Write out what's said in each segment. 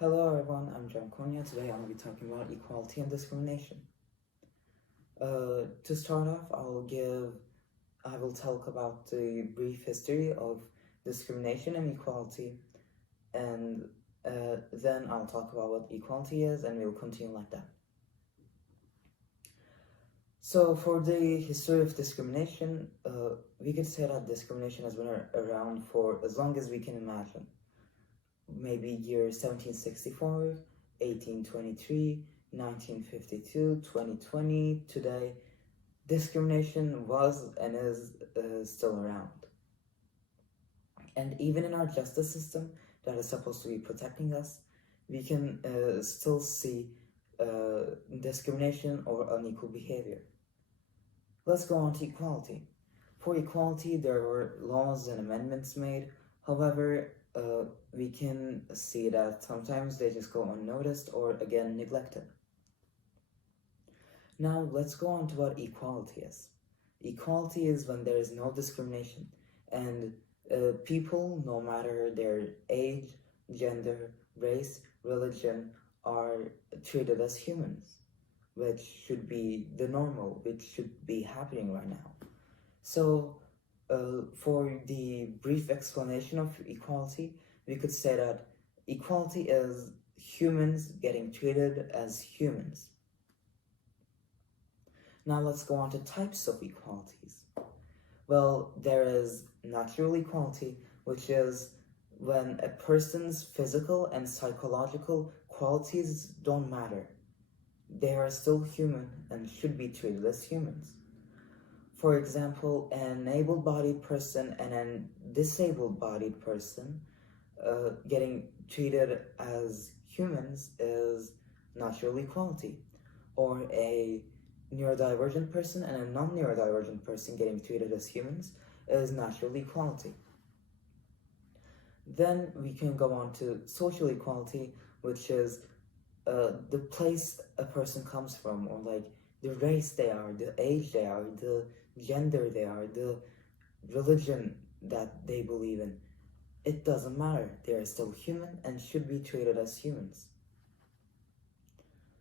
Hello everyone, I'm Konya. Today I'm going to be talking about equality and discrimination. To start off, I will talk about the brief history of discrimination and equality, and then I'll talk about what equality is, and we'll continue like that. So for the history of discrimination, we could say that discrimination has been around for as long as we can imagine. Maybe year 1764, 1823, 1952, 2020, today, discrimination was and is still around. And even in our justice system that is supposed to be protecting us, we can still see discrimination or unequal behavior. Let's go on to equality. For equality, there were laws and amendments made. However, we can see that sometimes they just go unnoticed or again neglected. Now let's go on to what equality is. Equality is when there is no discrimination and people, no matter their age, gender, race, religion, are treated as humans, which should be the normal, which should be happening right now. So for the brief explanation of equality, we could say that equality is humans getting treated as humans. Now let's go on to types of equalities. Well, there is natural equality, which is when a person's physical and psychological qualities don't matter. They are still human and should be treated as humans. For example, an able-bodied person and a disabled-bodied person getting treated as humans is natural equality. Or a neurodivergent person and a non-neurodivergent person getting treated as humans is natural equality. Then we can go on to social equality, which is the place a person comes from, or like the race they are, the age they are, the gender they are, the religion that they believe in. It doesn't matter. They are still human and should be treated as humans.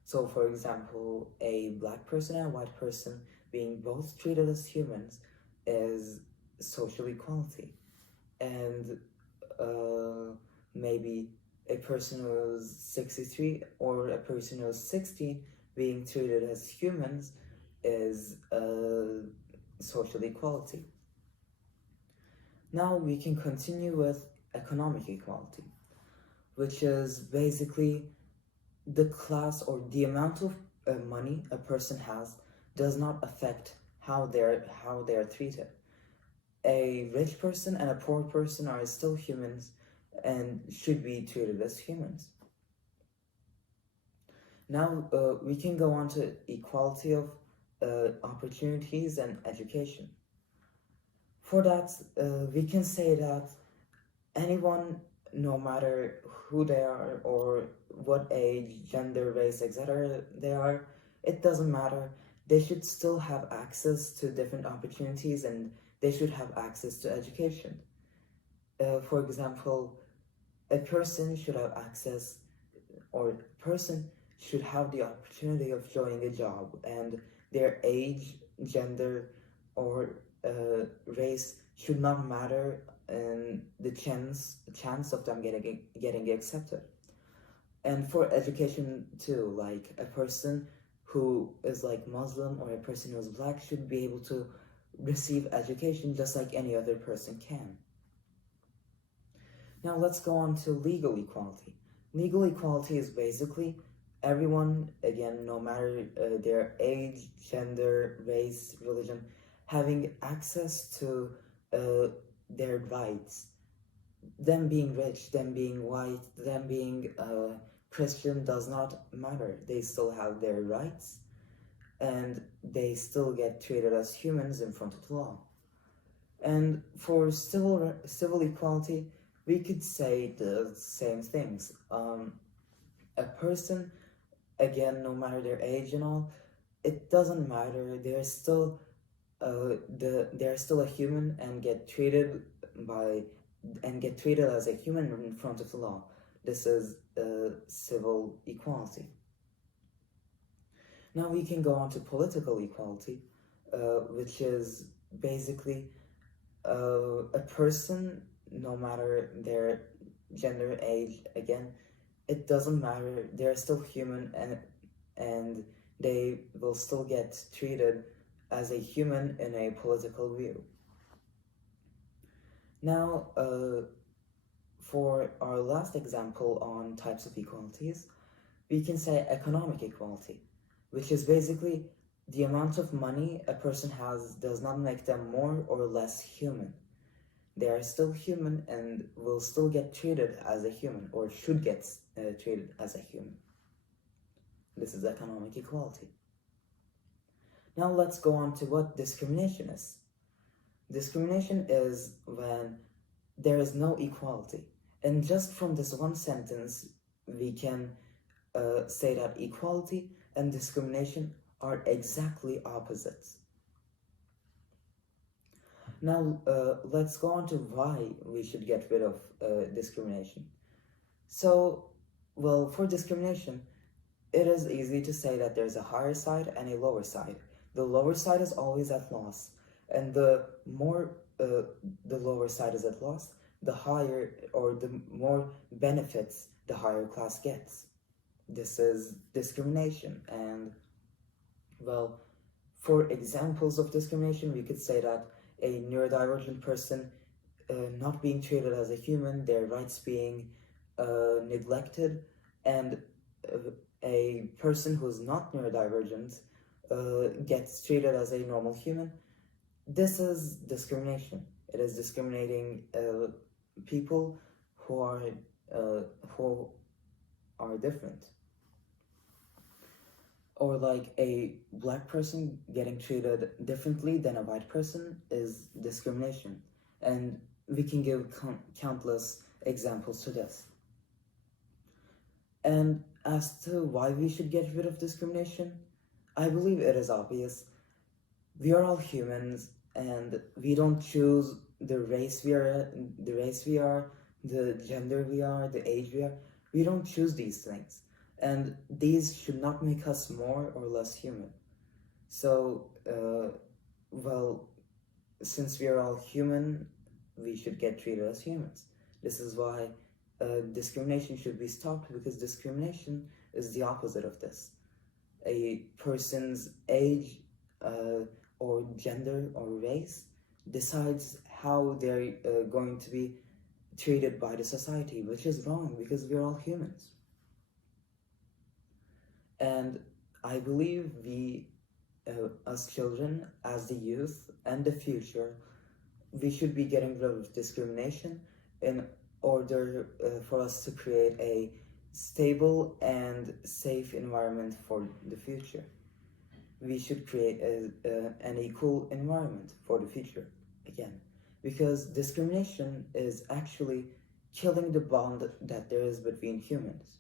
So for example, a black person and a white person being both treated as humans is social equality. And maybe a person who's 63 or a person who's 60 being treated as humans is social equality. Now we can continue with economic equality, which is basically the class or the amount of money a person has does not affect how they're treated. A rich person and a poor person are still humans and should be treated as humans. Now we can go on to equality of opportunities and education. For that, we can say that anyone, no matter who they are or what age, gender, race, etc. they are, it doesn't matter. They should still have access to different opportunities and they should have access to education. For example, a person should have access, or a person should have the opportunity of joining a job, and their age, gender, or race should not matter in the chance of them getting accepted. And for education too, like a person who is like Muslim or a person who is black should be able to receive education just like any other person can. Now let's go on to legal equality. Legal equality is basically everyone, again, no matter their age, gender, race, religion, having access to their rights. Them being rich, them being white, them being Christian does not matter. They still have their rights and they still get treated as humans in front of the law. And for civil equality, we could say the same things. A person, again, no matter their age and all, it doesn't matter. They're still a human and get treated as a human in front of the law. This is civil equality. Now we can go on to political equality, which is basically a person, no matter their gender, age, again, it doesn't matter, they're still human, and they will still get treated as a human in a political view. Now, for our last example on types of equalities, we can say economic equality, which is basically the amount of money a person has does not make them more or less human. They are still human and will still get treated as a human, or should get treated as a human. This is economic equality. Now let's go on to what discrimination is. Discrimination is when there is no equality. And just from this one sentence, we can say that equality and discrimination are exactly opposites. Now, let's go on to why we should get rid of discrimination. So, well, for discrimination, it is easy to say that there's a higher side and a lower side. The lower side is always at loss, and the more the lower side is at loss, the higher or the more benefits the higher class gets. This is discrimination. And well, for examples of discrimination, we could say that a neurodivergent person not being treated as a human, their rights being neglected, and a person who's not neurodivergent gets treated as a normal human. This is discrimination. It is discriminating people who are different. Or like a black person getting treated differently than a white person is discrimination. And we can give countless examples to this. And as to why we should get rid of discrimination, I believe it is obvious. We are all humans, and we don't choose the race we are, the gender we are, the age we are. We don't choose these things. And these should not make us more or less human. So, well, since we are all human, we should get treated as humans. This is why discrimination should be stopped, because discrimination is the opposite of this. A person's age or gender or race decides how they're going to be treated by the society, which is wrong, because we're all humans. And I believe we, as children, as the youth and the future, we should be getting rid of discrimination in order for us to create a stable and safe environment for the future. We should create an equal environment for the future, again, because discrimination is actually killing the bond that there is between humans.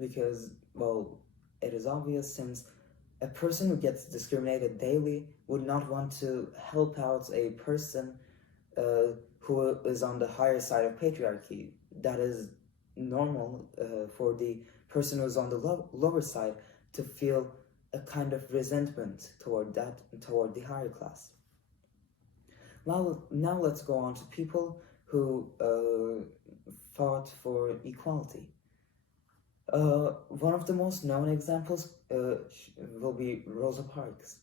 Because, well, it is obvious, since a person who gets discriminated daily would not want to help out a person who is on the higher side of patriarchy. That is normal for the person who's on the lower side to feel a kind of resentment toward the higher class. Now let's go on to people who fought for equality. One of the most known examples will be Rosa Parks.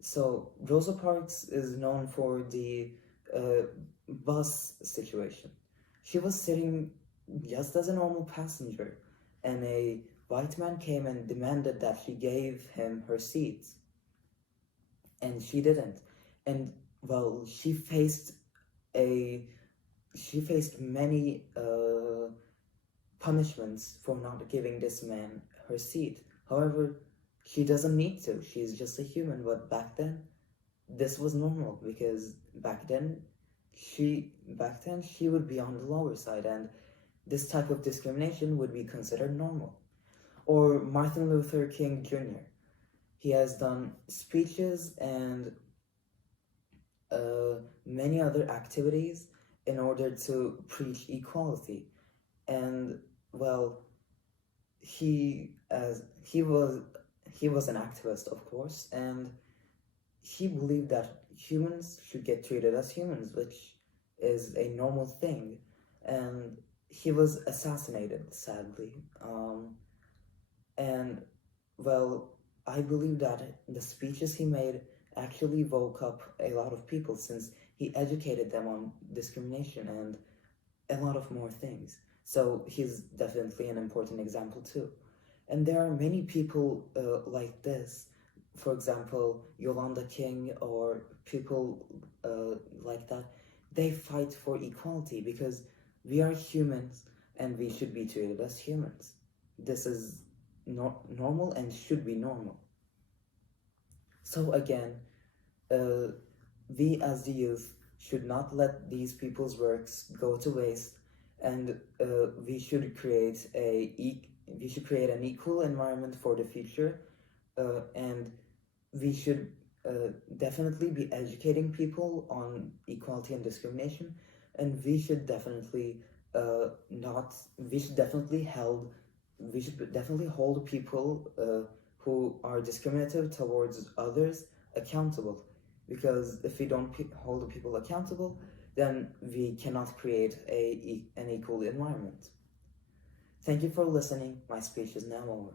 So Rosa Parks is known for the bus situation. She was sitting just as a normal passenger, and a white man came and demanded that she gave him her seat, and she didn't. And well, she faced many punishments for not giving this man her seat. However, she doesn't need to. She's just a human. But back then, this was normal, because back then she would be on the lower side, and this type of discrimination would be considered normal. Or Martin Luther King Jr. He has done speeches and many other activities in order to preach equality. And well, he was an activist, of course, and he believed that humans should get treated as humans, which is a normal thing. And he was assassinated, sadly. And well, I believe that the speeches he made actually woke up a lot of people, since he educated them on discrimination and a lot of more things. So he's definitely an important example too. And there are many people like this. For example, Yolanda King or people like that. They fight for equality because we are humans and we should be treated as humans. This is normal and should be normal. So again, we as the youth should not let these people's works go to waste, and we should create an equal environment for the future, and we should definitely be educating people on equality and discrimination, and we should definitely hold people who are discriminative towards others accountable, because if we don't hold people accountable, then we cannot create an equal environment. Thank you for listening. My speech is now over.